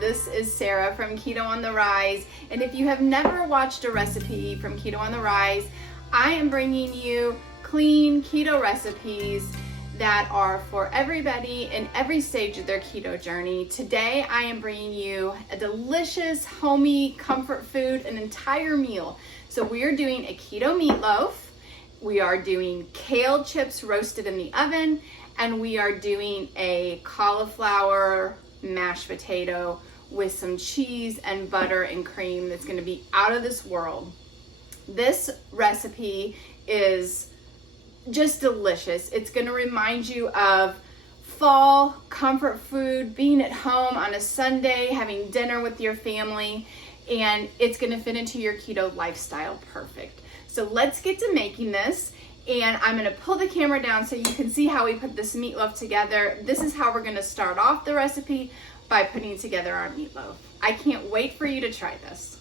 This is Sarah from Keto on the Rise, and if you have never watched a recipe from Keto on the Rise, I am bringing you clean keto recipes that are for everybody in every stage of their keto journey. Today I am bringing you a delicious, homey comfort food, an entire meal. So we are doing a keto meatloaf, we are doing kale chips roasted in the oven, and we are doing a cauliflower mashed potato with some cheese and butter and cream that's going to be out of this world. This recipe is just delicious. It's going to remind you of fall comfort food, being at home on a Sunday, having dinner with your family, and it's going to fit into your keto lifestyle perfect. So let's get to making this. And I'm going to pull the camera down so you can see how we put this meatloaf together. This is how we're going to start off the recipe, by putting together our meatloaf. I can't wait for you to try this.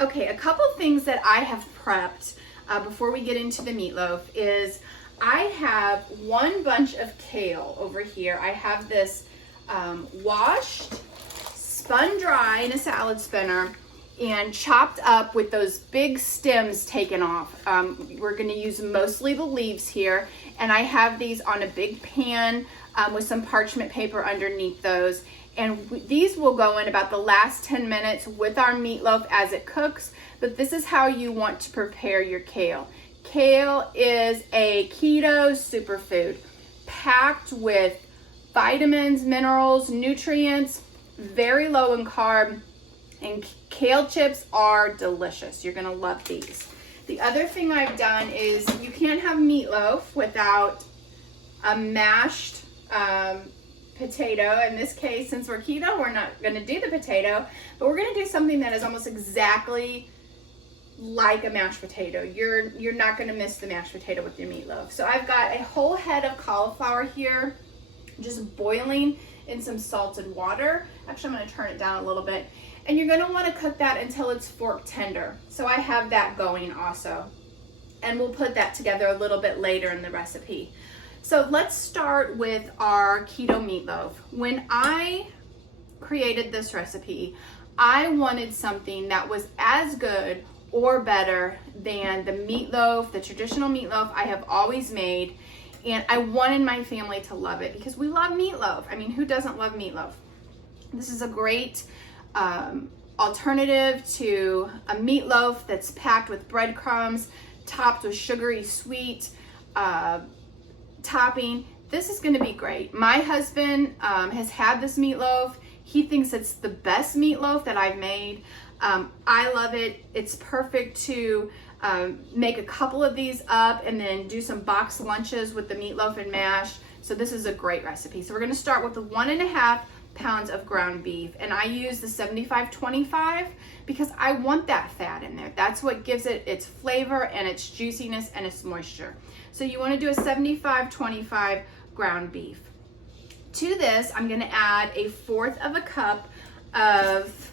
Okay, a couple things that I have prepped before we get into the meatloaf is I have one bunch of kale over here. I have this washed, spun dry in a salad spinner, and chopped up with those big stems taken off. We're gonna use mostly the leaves here, and I have these on a big pan with some parchment paper underneath those. And these will go in about the last 10 minutes with our meatloaf as it cooks, but this is how you want to prepare your kale. Kale is a keto superfood, packed with vitamins, minerals, nutrients, very low in carb, and kale chips are delicious. You're gonna love these. The other thing I've done is you can't have meatloaf without a mashed potato. In this case, since we're keto, we're not gonna do the potato, but we're gonna do something that is almost exactly like a mashed potato. You're not gonna miss the mashed potato with your meatloaf. So I've got a whole head of cauliflower here, just boiling in some salted water. Actually, I'm gonna turn it down a little bit. And you're gonna wanna cook that until it's fork tender. So I have that going also. And we'll put that together a little bit later in the recipe. So let's start with our keto meatloaf. When I created this recipe, I wanted something that was as good or better than the meatloaf, the traditional meatloaf I have always made. And I wanted my family to love it because we love meatloaf. I mean, who doesn't love meatloaf? This is a great alternative to a meatloaf that's packed with breadcrumbs, topped with sugary sweet topping. This is going to be great. My husband has had this meatloaf. He thinks it's the best meatloaf that I've made. I love it. It's perfect to make a couple of these up and then do some box lunches with the meatloaf and mash. So this is a great recipe. So we're going to start with the 1.5 pounds of ground beef, and I use the 75-25 because I want that fat in there. That's what gives it its flavor and its juiciness and its moisture. So you want to do a 75-25 ground beef. To this, I'm going to add a 1/4 cup of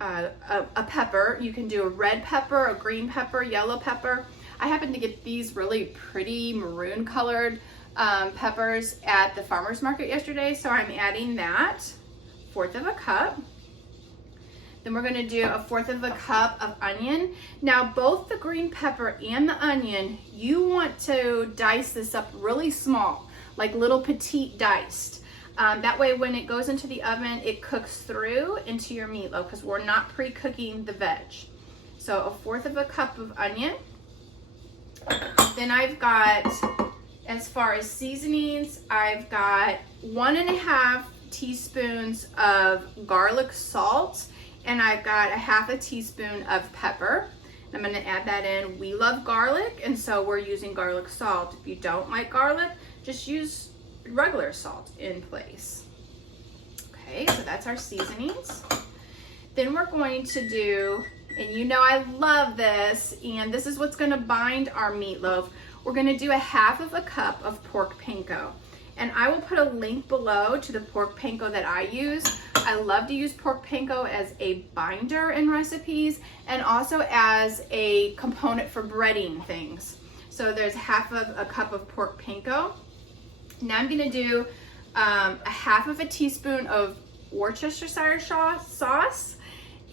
a pepper. You can do a red pepper, a green pepper, yellow pepper. I happen to get these really pretty maroon colored peppers at the farmer's market yesterday, so I'm adding that 1/4 cup. Then we're going to do a 1/4 cup of onion. Now both the green pepper and the onion, you want to dice this up really small, like little petite diced. That way when it goes into the oven, it cooks through into your meatloaf because we're not pre-cooking the veg. So a 1/4 cup of onion. Then I've got, as far as seasonings, I've got 1.5 teaspoons of garlic salt, and I've got 1/2 teaspoon of pepper. I'm going to add that in. We love garlic, and so we're using garlic salt. If you don't like garlic, just use regular salt in place. Okay, so that's our seasonings. Then we're going to do, and you know I love this, and this is what's going to bind our meatloaf. We're going to do a 1/2 cup of pork panko. And I will put a link below to the pork panko that I use. I love to use pork panko as a binder in recipes and also as a component for breading things. So there's 1/2 cup of pork panko. Now I'm going to do a 1/2 teaspoon of Worcestershire sauce,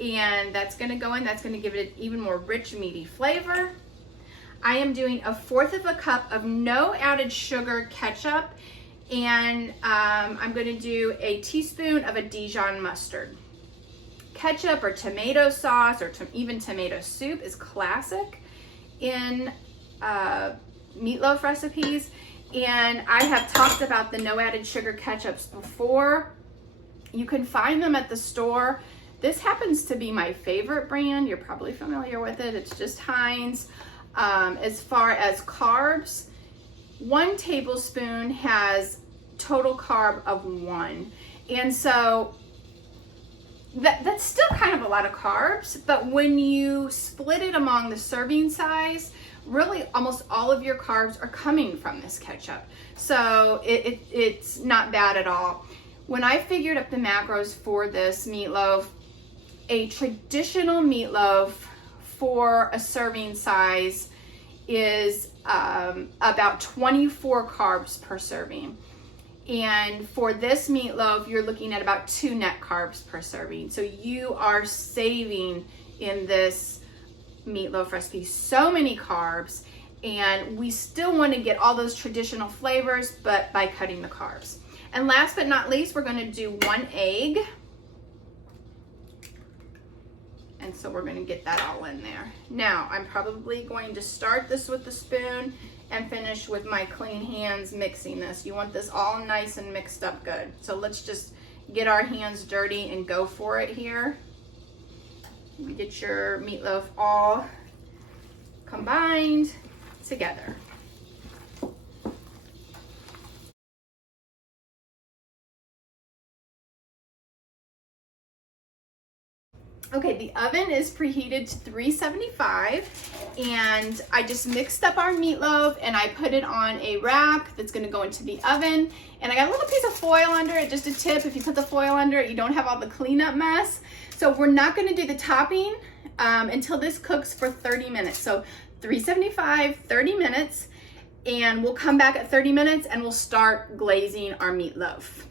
and that's gonna go in. That's gonna give it an even more rich, meaty flavor. I am doing 1/4 cup of no added sugar ketchup, and I'm gonna do a teaspoon of a Dijon mustard. Ketchup or tomato sauce or even tomato soup is classic in meatloaf recipes, and I have talked about the no added sugar ketchups before. You can find them at the store. This happens to be my favorite brand. You're probably familiar with it. It's just Heinz. As far as carbs, 1 tablespoon has total carb of 1, and so that's still kind of a lot of carbs, but when you split it among the serving size, really almost all of your carbs are coming from this ketchup. So it's not bad at all. When I figured up the macros for this meatloaf, a traditional meatloaf for a serving size is about 24 carbs per serving. And for this meatloaf, you're looking at about 2 net carbs per serving. So you are saving in this meatloaf recipe so many carbs, and we still want to get all those traditional flavors, but by cutting the carbs. And last but not least, we're going to do 1 egg. And so we're going to get that all in there. Now, I'm probably going to start this with the spoon and finish with my clean hands mixing this. You want this all nice and mixed up good. So let's just get our hands dirty and go for it here. You get your meatloaf all combined together. Okay, the oven is preheated to 375, and I just mixed up our meatloaf and I put it on a rack that's gonna go into the oven. And I got a little piece of foil under it, just a tip. If you put the foil under it, you don't have all the cleanup mess. So we're not gonna do the topping until this cooks for 30 minutes. So 375, 30 minutes, and we'll come back at 30 minutes and we'll start glazing our meatloaf.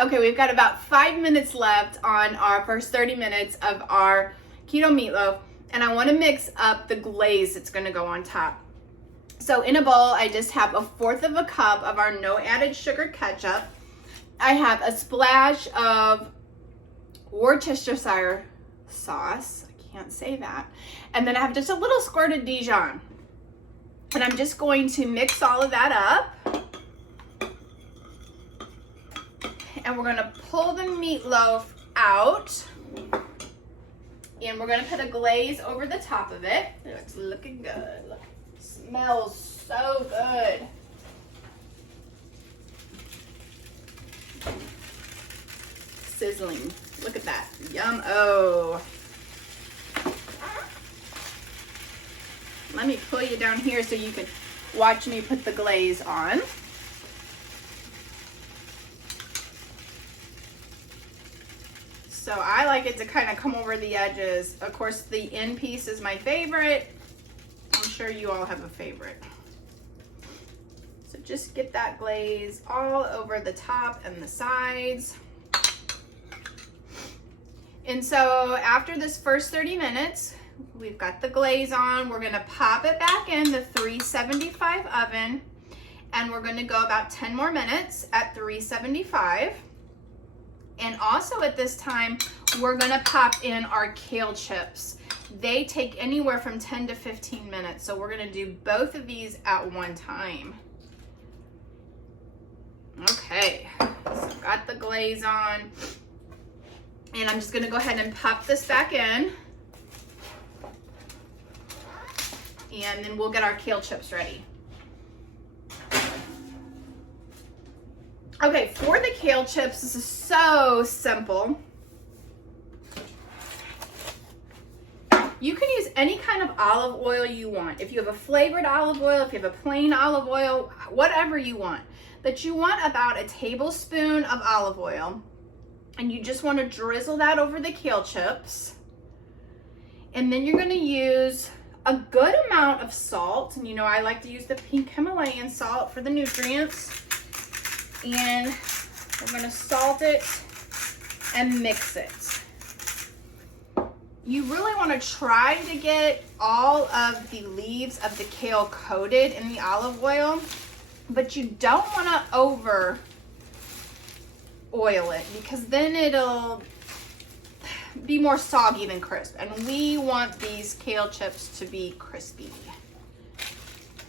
Okay, we've got about 5 minutes left on our first 30 minutes of our keto meatloaf, and I want to mix up the glaze that's going to go on top. So in a bowl, I just have 1/4 cup of our no added sugar ketchup. I have a splash of Worcestershire sauce. I can't say that. And then I have just a little squirt of Dijon. And I'm just going to mix all of that up. And we're gonna pull the meatloaf out, and we're gonna put a glaze over the top of it. It's looking good. Look, it smells so good. Sizzling. Look at that. Yum-o. Let me pull you down here so you can watch me put the glaze on. So I like it to kind of come over the edges. Of course, the end piece is my favorite. I'm sure you all have a favorite. So just get that glaze all over the top and the sides. And so after this first 30 minutes, we've got the glaze on. We're gonna pop it back in the 375 oven, and we're gonna go about 10 more minutes at 375. And also at this time, we're gonna pop in our kale chips. They take anywhere from 10 to 15 minutes. So we're gonna do both of these at one time. Okay, so I've got the glaze on. And I'm just gonna go ahead and pop this back in. And then we'll get our kale chips ready. Okay, for the kale chips, this is so simple. You can use any kind of olive oil you want. If you have a flavored olive oil, if you have a plain olive oil, whatever you want. But you want about a tablespoon of olive oil, and you just want to drizzle that over the kale chips. And then you're going to use a good amount of salt. And you know, I like to use the pink Himalayan salt for the nutrients. And we're gonna salt it and mix it. You really wanna try to get all of the leaves of the kale coated in the olive oil, but you don't wanna over oil it because then it'll be more soggy than crisp. And we want these kale chips to be crispy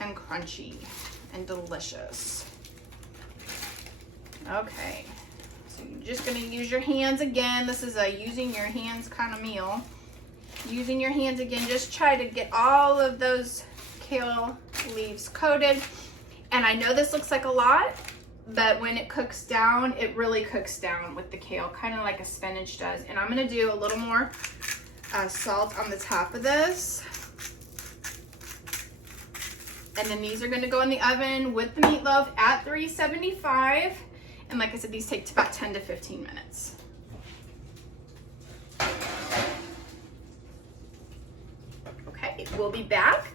and crunchy and delicious. Okay, so you're just gonna use your hands again. This is a using your hands kind of meal. Using your hands again, just try to get all of those kale leaves coated. And I know this looks like a lot, but when it cooks down, it really cooks down with the kale, kind of like a spinach does. And I'm gonna do a little more salt on the top of this. And then these are gonna go in the oven with the meatloaf at 375. And like I said, these take about 10 to 15 minutes. Okay, we'll be back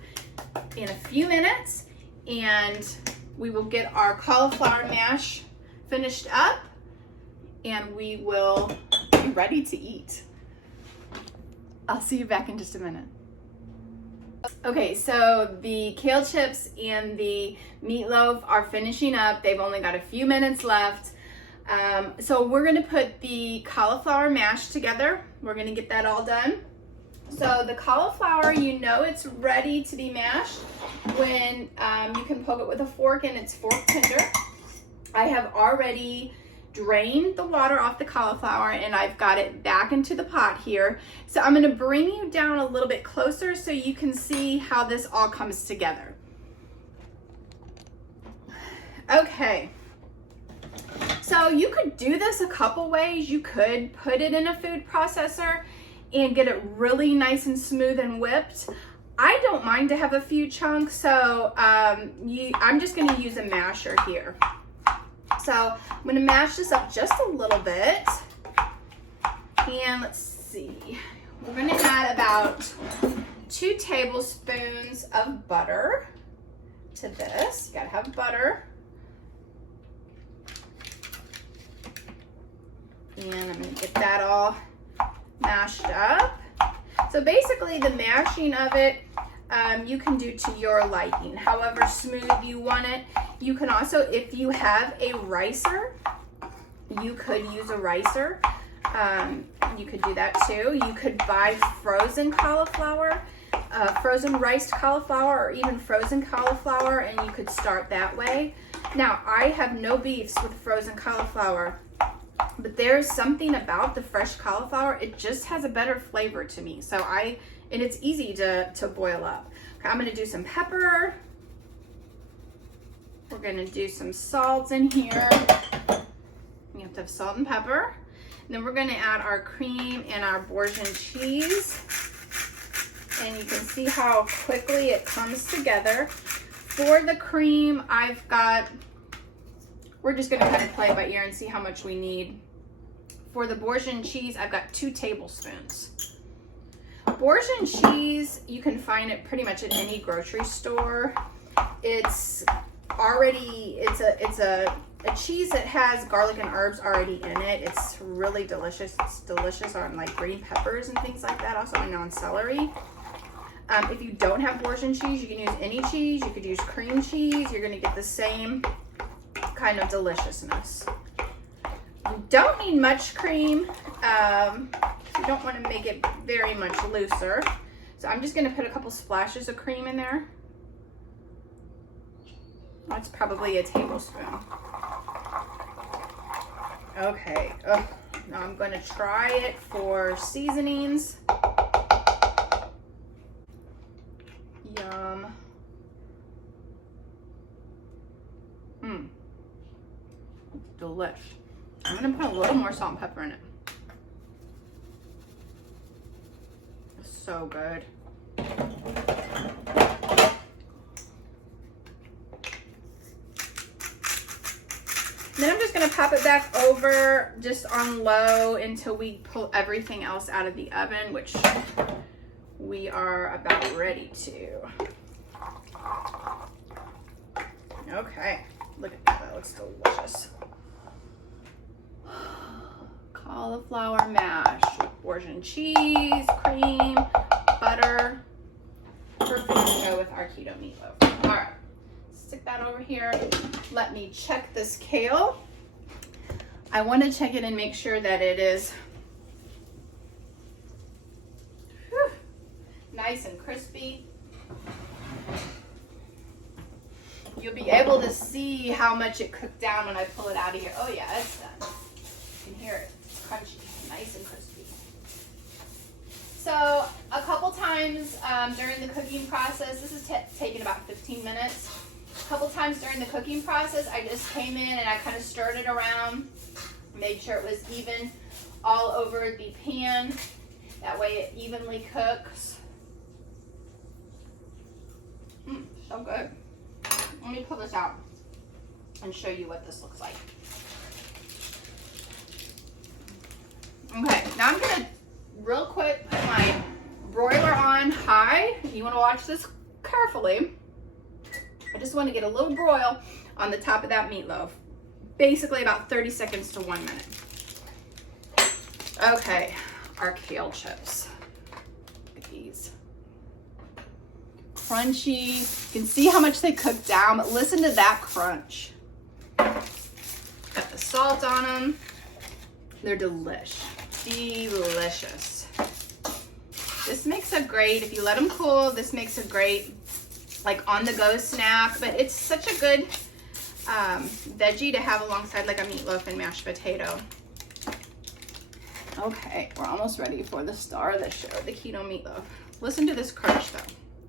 in a few minutes and we will get our cauliflower mash finished up and we will be ready to eat. I'll see you back in just a minute. Okay, so the kale chips and the meatloaf are finishing up. They've only got a few minutes left. So we're gonna put the cauliflower mash together. We're gonna get that all done. So the cauliflower, you know it's ready to be mashed when you can poke it with a fork and it's fork tender. I have already drained the water off the cauliflower and I've got it back into the pot here. So I'm gonna bring you down a little bit closer so you can see how this all comes together. Okay, so you could do this a couple ways. You could put it in a food processor and get it really nice and smooth and whipped. I don't mind to have a few chunks, so I'm just gonna use a masher here. So I'm gonna mash this up just a little bit. And let's see, we're gonna add about 2 tablespoons of butter to this. You gotta have butter. And I'm gonna get that all mashed up. So basically the mashing of it, you can do to your liking, however smooth you want it. You can also, if you have a ricer, you could use a ricer. You could do that too. You could buy frozen cauliflower, frozen riced cauliflower, or even frozen cauliflower, and you could start that way. Now, I have no beefs with frozen cauliflower, but there's something about the fresh cauliflower, it just has a better flavor to me. So and it's easy to boil up. Okay, I'm gonna do some pepper. We're gonna do some salt in here. You have to have salt and pepper. And then we're gonna add our cream and our Boursin cheese. And you can see how quickly it comes together. For the cream, we're just gonna kind of play it by ear and see how much we need. For the Boursin cheese, I've got 2 tablespoons. Boursin cheese, you can find it pretty much at any grocery store. It's a cheese that has garlic and herbs already in it. It's really delicious. It's delicious on like green peppers and things like that, also on celery. If you don't have Boursin cheese, you can use any cheese. You could use cream cheese. You're gonna get the same kind of deliciousness. You don't need much cream. You don't want to make it very much looser. So I'm just going to put a couple splashes of cream in there. That's probably a tablespoon. Okay. Now I'm going to try it for seasonings. Yum. Delish. I'm gonna put a little more salt and pepper in it. It's so good. Then I'm just gonna pop it back over just on low until we pull everything else out of the oven, which we are about ready to. Okay, look at that, that looks delicious. Cauliflower mash, Orgean cheese, cream, butter. Perfect to go with our keto meatloaf. All right, stick that over here. Let me check this kale. I want to check it and make sure that it is nice and crispy. You'll be able to see how much it cooked down when I pull it out of here. Oh yeah, it's done. You can hear it. It's crunchy, nice and crispy. So a couple times during the cooking process, this is taking about 15 minutes. A couple times during the cooking process, I just came in and I kind of stirred it around, made sure it was even all over the pan. That way it evenly cooks. So good. Let me pull this out and show you what this looks like. Okay, now I'm gonna real quick put my broiler on high. You wanna watch this carefully. I just wanna get a little broil on the top of that meatloaf. Basically about 30 seconds to 1 minute. Okay, our kale chips. Look at these. Crunchy. You can see how much they cook down, but listen to that crunch. Got the salt on them. They're delicious. Delicious. This makes a great, if you let them cool, this makes a great like on the go snack, but it's such a good veggie to have alongside like a meatloaf and mashed potato. Okay, we're almost ready for the star of the show, the keto meatloaf. Listen to this crunch though.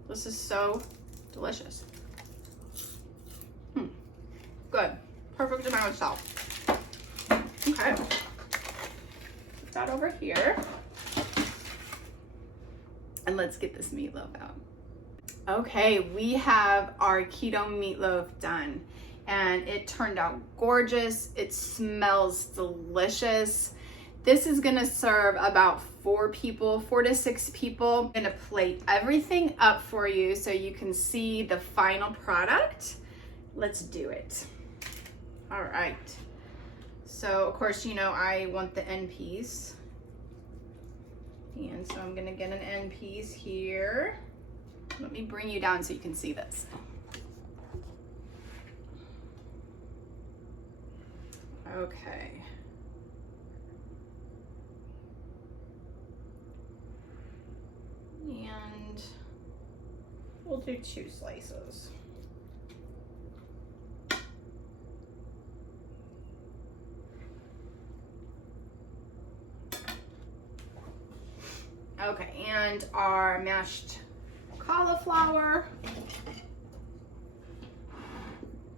This is so delicious. Good. Perfect amount of salt. Okay. Put that over here. And let's get this meatloaf out. Okay, we have our keto meatloaf done. And it turned out gorgeous. It smells delicious. This is gonna serve about 4 to 6 people. I'm gonna plate everything up for you so you can see the final product. Let's do it. All right. So of course, you know, I want the end piece. And so I'm gonna get an end piece here. Let me bring you down so you can see this. Okay. And we'll do 2 slices. Okay, and our mashed cauliflower,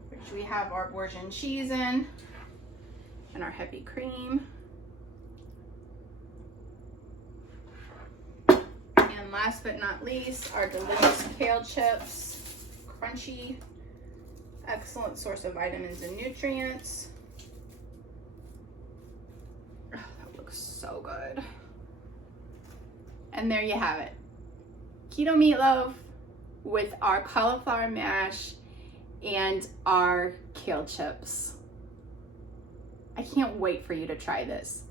which we have our Orgean cheese in, and our heavy cream. And last but not least, our delicious kale chips, crunchy, excellent source of vitamins and nutrients. Oh, that looks so good. And there you have it. Keto meatloaf with our cauliflower mash and our kale chips. I can't wait for you to try this.